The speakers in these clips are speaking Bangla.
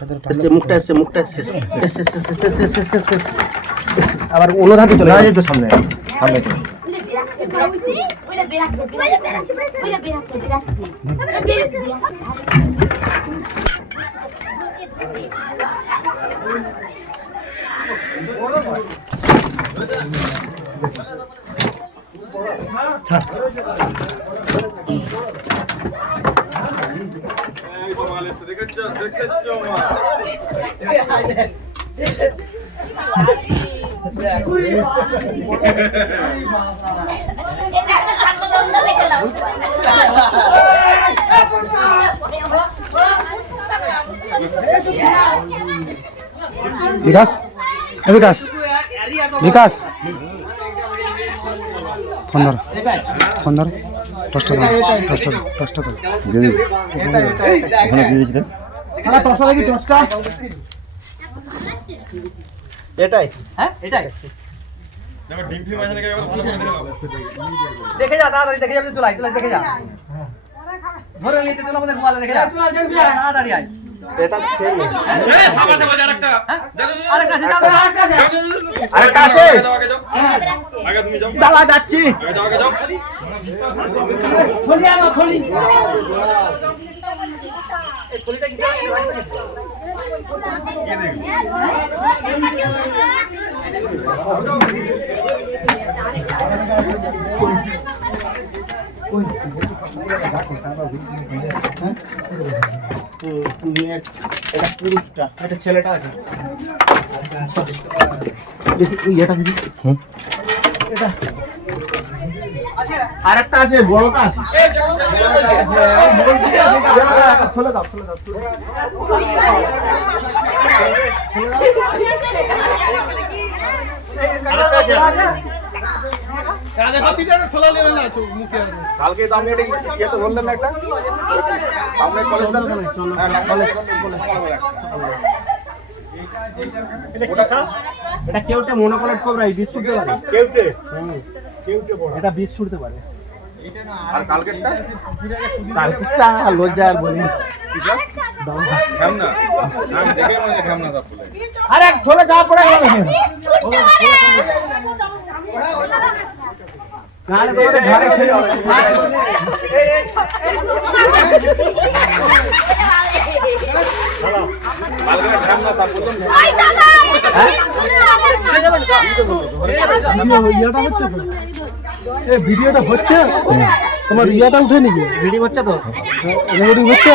আসছে মুখটা আসছে মুখটা আসছে আবার অন্য ধাপে চলে যাবে একটু সামনে সামনে ছাড় विकास? विकास। विकास? पंद्रह पंद्रह দশটা ধর দশটা ধর দশটা ধর ওখানে দিয়ে দিয়েছিলেন দশটা দেখি দশটা? এটাই। হ্যাঁ এটাই। দেখে যা তাড়াতাড়ি দেখে যাবে চলাই চলাই দেখে যা। ঘরে নিতে চলো আমাদের ঘুমালে দেখে যা। তাড়াতাড়ি আয়। এটা খেলে এই সামনে সামনে আরেকটা আরে কাছে যাও আরে কাছে। আগে তুমি যাও। দালা যাচ্ছি। আগে যাও আগে যাও। খলি আমা খলি। এই খলিটা কি কি দেখো ওই ওই এটা পুরুষটা এটা ছেলেটা আছে। দেখি এটা আর একটা আছে। বড়টা আছে। কালকে তো আপনি এটা ইয়েতে বললেন না একটা সামনে কলেজটা হ্যাঁ না কলেজ এটা কেউটে মনোকলেট কোবরা এই বিষ ছুটতে পারে কেউটে কেউটে এটা বিষ ছুটতে পারে আর কালকেরটা কালকেরটা লজ্জা আর বলি আরে খোলে যা পড়ে গেল ভিডিওটা হচ্ছে? তোমার ইয়েটা উঠে নিবে ভিডিও হচ্ছে তো। হচ্ছে?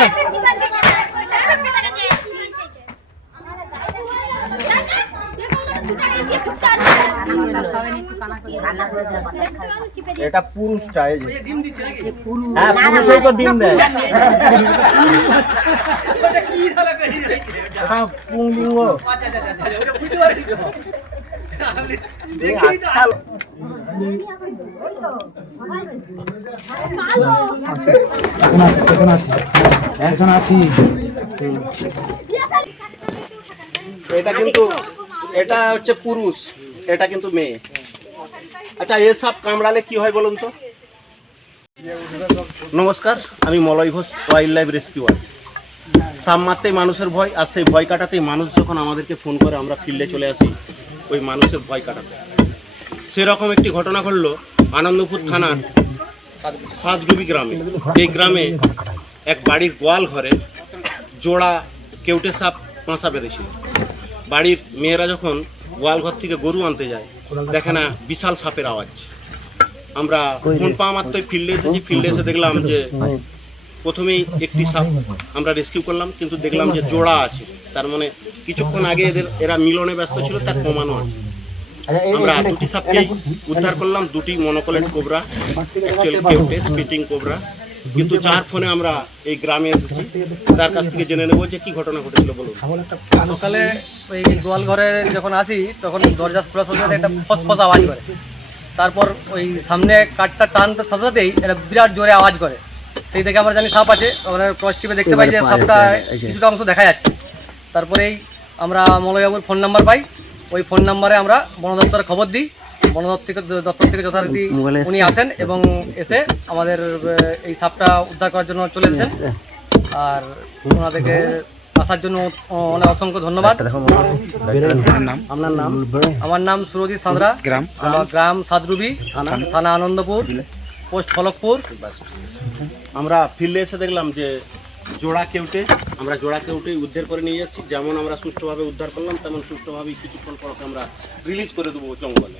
এটা পুরুষ এই যে হ্যাঁ পুরুষই তো ডিম দেয় এটা কিন্তু এটা হচ্ছে পুরুষ এটা কিন্তু মেয়ে আচ্ছা এসব কামড়ালে কি হয় বলুন তো? নমস্কার, আমি Malay Ghosh wild life rescuer সাপ মারতেই মানুষের ভয়, আর সেই ভয় কাটাতেই মানুষ যখন আমাদেরকে ফোন করে, আমরা ফিল্ডে চলে আসি, ওই মানুষের ভয় কাটাতে। সেরকম একটি ঘটনা ঘটলো আনন্দপুর থানার সাতডুবি গ্রামে। এই গ্রামে এক বাড়ির গোয়াল ঘরে জোড়া কেউটে সাপ পাঁচা বেঁধেছিল। বাড়ির মেয়েরা যখন গোয়াল ঘর থেকে গরু আনতে যায় দেখে না বিশাল সাপের আওয়াজ। আমরা ফোন পাওয়া মাত্রই ফিল্ডে এসেছি ফিল্ডে এসে দেখলাম যে প্রথমেই একটি সাপ আমরা রেস্কিউ করলাম কিন্তু দেখলাম যে জোড়া আছে। তার মানে কিছুক্ষণ আগে এদের এরা মিলনে ব্যস্ত ছিল তার কমানো আছে। আমরা দুটি সাপকে উদ্ধার করলাম দুটি মনোকলেট কোবরা কেউটে স্পিচিং কোবরা কিন্তু যার ফোনে আমরা এই গ্রামে এসেছি। তার কাছ থেকে জেনে নেব যে কি ঘটনা ঘটেছিল বলুন। সকালে ওই গোয়াল ঘরে যখন আসি তখন দরজা খোলার সাথে একটা ফসফস আওয়াজ করে। তারপর ওই সামনে কাঠটা টানতে সাথে সাথেই একটা বিরাট জোরে আওয়াজ করে। সেই দেখে আমরা জানি সাপ আছে আমরা ক্রস টিপে দেখতে পাই যে সাপটা কিছুটা অংশ দেখা যাচ্ছে। তারপরেই আমরা মলয়বাবুর ফোন নাম্বার পাই। ওই ফোন নাম্বারে আমরা বন দপ্তরে খবর দিই। দপ্তর থেকে যথারীতি উনি আসেন এবং এসে আমাদের এই সাপটা উদ্ধার করার জন্য চলে এসেছেন। আর ওনাদেরকে আসার জন্য অনেক অসংখ্য ধন্যবাদ। আপনার নাম? আমার নাম সুরজিৎ সাঁতরা। গ্রাম? আমার গ্রাম সাদরুবি থানা? আনন্দপুর পোস্ট ফলকপুর। আমরা ফিল্ডে এসে দেখলাম যে জোড়া কেউটে আমরা জোড়া কেউটে উদ্ধার করে নিয়ে যাচ্ছি। যেমন আমরা সুষ্ঠুভাবে উদ্ধার করলাম তেমন সুষ্ঠুভাবে কিছুক্ষণ পরকে আমরা রিলিজ করে দেবো জঙ্গলে।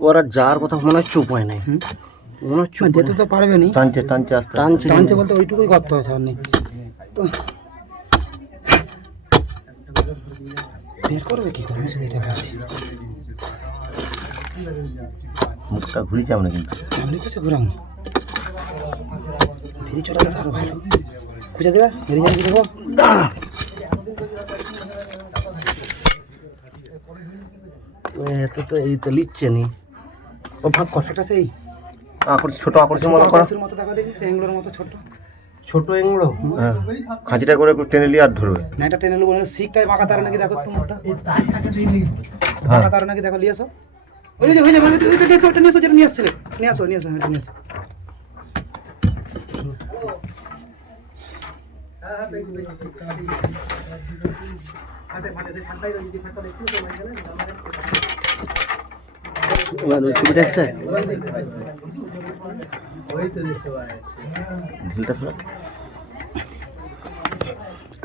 ওরা যার কথা মনে হচ্ছে উপায় নেই। মনে হচ্ছে যেতে তো পারবে নি। টানছে টানছে আসতে টানছে টানছে বলতে ওইটুকুই করতে হবে স্যার তো বের করবে কি করবে এটা ভাবছি। মুখটা ঘুরিয়েছে আমরা কিন্তু। আমি কিছু ঘুরাম না। ফিরে চলে গেলে আরও ভালো খুঁজে দেবে বেরিয়ে যাবে দেবো এতে তো এই তো লিখছে নি ও ভাগ কথাটা সেই আকর ছোট আকর্ষণ মনে করো মতো দেখা দেখি সেই এগুলোর মতো ছোট ছোট হ্যাঁ খাঁচিটা করে টেনে নিয়ে আর ধরবে না এটা টেনে নেব শিখটাই বাঁকা তার নাকি দেখো একটু মোটা বাঁকা তার নাকি দেখো নিয়ে আসো ওই যে ওই যে ওইটা নিয়ে আসো নিয়ে আসো যেটা নিয়ে আসছিলে নিয়ে আসো নিয়ে আসো হ্যাঁ, নিয়ে আসো तो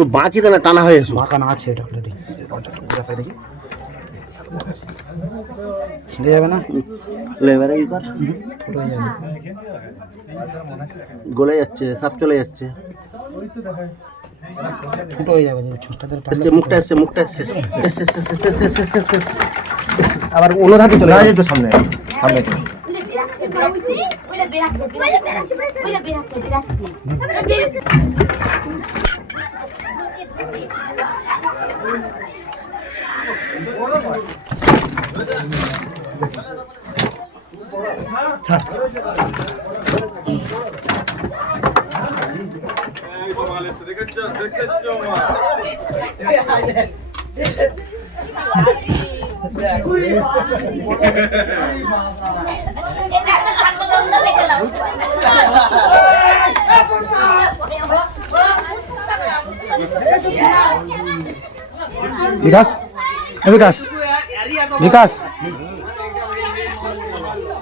बाकी तो ना टाना है बाका ना छे डॉक्टर जी पूरा फ़ायदा की। ले जाबे ना। ले बारे। इस बार गोले जाछे सब चले जाछे ছোট হয়ে যাবে যদি মুখটা এসছে মুখটা এসছে আবার অন্য ধাকে চলে যাবে একটু সামনে সামনে ছাড়। विकास विकास विकास।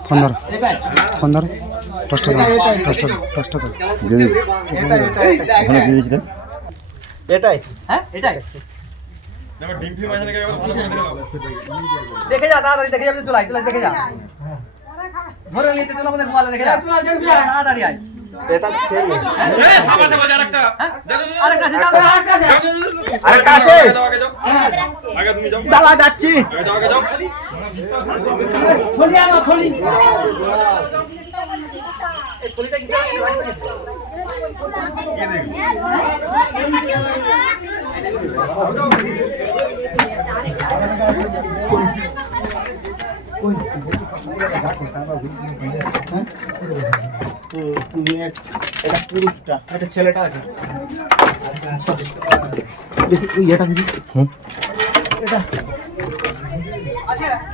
पंद्रह पंद्रह দেখে যা তাড়াতাড়ি দেখে যাবে দেখে তাড়াতাড়ি আয়। এটা খেল হ্যাঁ? যাচ্ছি। খুলিটা কি ছেলেটা আছে দেখি এটা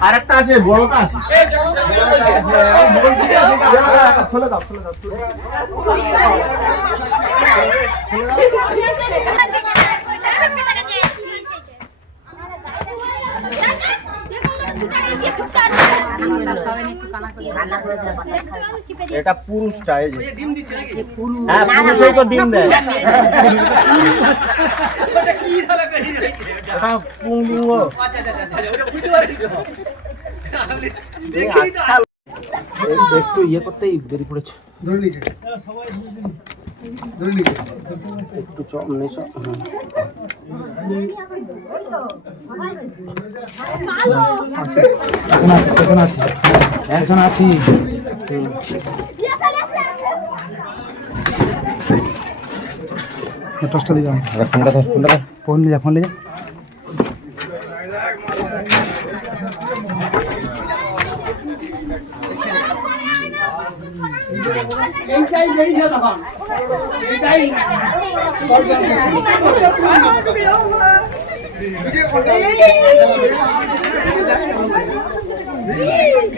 আরেকটা আছে বড়টা আছে খুলে দাও খুলে দাও এটা পুরুষটা এই যে। হ্যাঁ পুরুষই তো ডিম দেয় একটু আচ্ছা। ইয়ে করতেই দেরি পড়েছে ধরে নিয়েছে। ধরে নিয়েছে। আছে? এখন আছে এখন আছে। একজন আছি। পাঁচটা দিলাম ফোন নিয়ে ফোন যা ফোন নিয়ে যা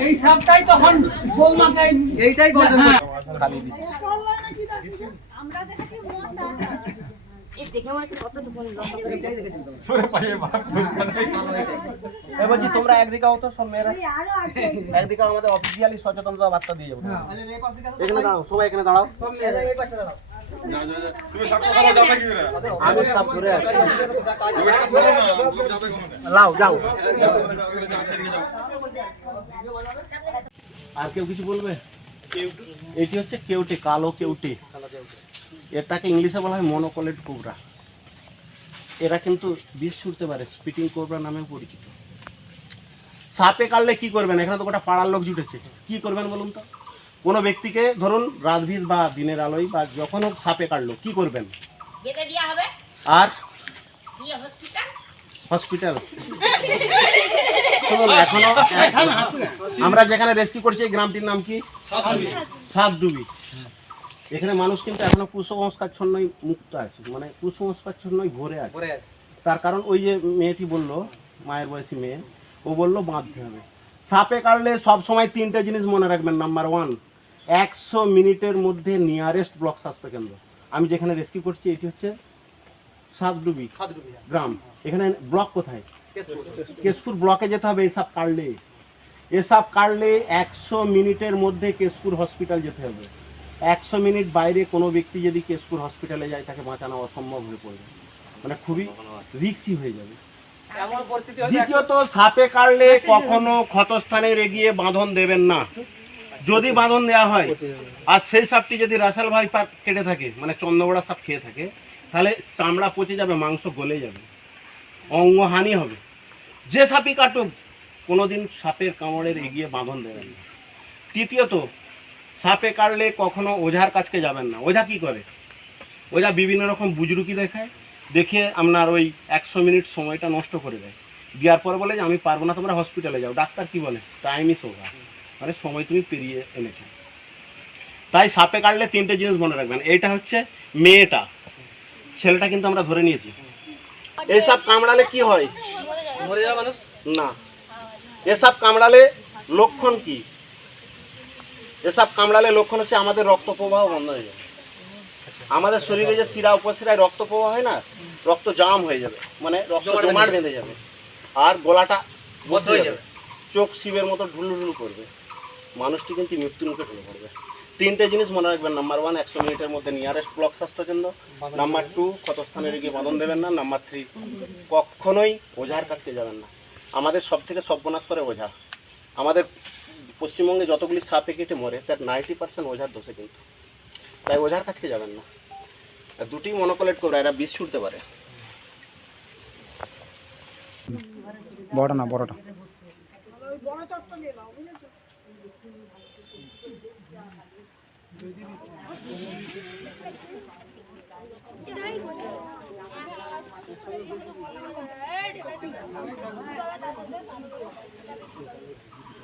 এই সবটাই তখন বৌমাকে এইটাই গর্জন হ্যাঁ। আমরা দেখে মনে বলছি তোমরা একদিকে হতো সব মেয়েরা। একদিকে আমাদের অফিসিয়ালি সচেতনতা বার্তা দিয়ে যাব। এখানে দাঁড়াও সবাই এখানে দাঁড়াও। আমি সব ঘুরে লাও যাও। আর কেউ কিছু বলবে? এটি হচ্ছে কেউটে। কালো কেউটে। এটাকে ইংলিশে বলা হয় মনোকলেট কোবরা এরা কিন্তু বিষ ছুটতে পারে স্পিটিং কোবরা নামেও পরিচিত। সাপে কাটলে কি করবেন? এখানে তো গোটা পাড়ার লোক জুটেছে। কি করবেন বলুন তো? কোনো ব্যক্তিকে ধরুন রাতভির বা দিনের আলোয় বা যখন হোক সাপে কাটলো কি করবেন? যেতে দেওয়া হবে। আর? হসপিটাল। হসপিটাল এখনও আমরা যেখানে রেস্কিউ করছি গ্রামটির নাম কি? সাতডুবি এখানে মানুষ কিন্তু এখনও কুসংস্কারচ্ছন্নই মুক্ত আছে মানে কুসংস্কারচ্ছন্নই ভরে আছে। আছে। তার কারণ ওই যে মেয়েটি বলল মায়ের বয়সী মেয়ে ও বলল বাঁধতে হবে। সাপে কাটলে সবসময় তিনটে জিনিস মনে রাখবেন নাম্বার ওয়ান একশো মিনিটের মধ্যে নিয়ারেস্ট ব্লক স্বাস্থ্য কেন্দ্র আমি যেখানে রেস্কিউ করছি এটি হচ্ছে সাতডুবি গ্রাম। এখানে ব্লক কোথায়? কেশপুর। ব্লকে যেতে হবে এসব কাটলে এসব কাটলে একশো মিনিটের মধ্যে কেশপুর হসপিটাল যেতে হবে। একশো মিনিট বাইরে কোনো ব্যক্তি যদি কেশপুর হসপিটালে যায় তাকে বাঁচানো অসম্ভব হয়ে পড়বে। মানে খুবই রিক্সি হয়ে যাবে। দ্বিতীয়ত সাপে কাটলে কখনো ক্ষতস্থানে এগিয়ে বাঁধন দেবেন না। যদি বাঁধন দেওয়া হয় আর সেই সাপটি যদি রাসেল ভাই কেটে থাকে মানে চন্দ্রবড়া সাপ খেয়ে থাকে তাহলে চামড়া পচে যাবে মাংস গলে যাবে অঙ্গহানি হবে। যে সাপই কাটুক কোনোদিন সাপের কামড়ের এগিয়ে বাঁধন দেবেন না। তৃতীয়ত সাপে কাটলে কখনো ওঝার কাছকে যাবেন না। ওঝা কি করে? ওঝা বিভিন্ন রকম বুজরুকি দেখায় দেখে আপনার ওই একশো মিনিট সময়টা নষ্ট করে দেয়। দেওয়ার পর বলে যে আমি পারব না তোমরা হসপিটালে যাও। ডাক্তার কি বলে? টাইম ইস ওভার মানে সময় তুমি পেরিয়ে এনেছো। তাই সাপে কাটলে তিনটে জিনিস মনে রাখবেন। এইটা হচ্ছে মেয়েটা। ছেলেটা কিন্তু আমরা ধরে নিয়েছি। এসব কামড়ালে কি হয়? মরে যাওয়া মানুষ? না। এসব কামড়ালে লক্ষণ কি? এসব কামড়ালে লক্ষণ হচ্ছে আমাদের রক্ত প্রবাহ বন্ধ হয়ে যাবে। আমাদের শরীরে যে শিরা উপশিরায় রক্ত প্রবাহ হয় না রক্ত জাম হয়ে যাবে। মানে রক্ত জমাট বেঁধে যাবে। আর গলাটা বসে হয়ে যাবে। চোখ শিবের মতো ঢুলঢুল করবে। মানুষটি কিন্তু মৃত্যুর মুখে ঢুলে পড়বে। তিনটে জিনিস মনে রাখবেন। নাম্বার ওয়ান একশো মিনিটের মধ্যে নিয়ারেস্ট ব্লক স্বাস্থ্যকেন্দ্র। নাম্বার টু কত ক্ষতস্থানে গিয়ে বাঁধন দেবেন না। নাম্বার থ্রি কখনোই ওঝার কাছে যাবেন না। আমাদের সব থেকে সর্বনাশ করে ওঝা। আমাদের পশ্চিমবঙ্গে যতগুলি সাপ একেটে মরে, তার নাইনটি পার্সেন্ট ওঝার দোষে কিন্তু। তাই ওঝার কাছকে যাবেন না। দুটি মনোকলেট করবে, এরা বিষ ছুটতে পারে। বড় না, বড়টা।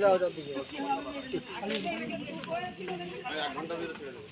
ছেড়ে দাও এক ঘণ্টা ভিতরে ছেড়ে দেবো।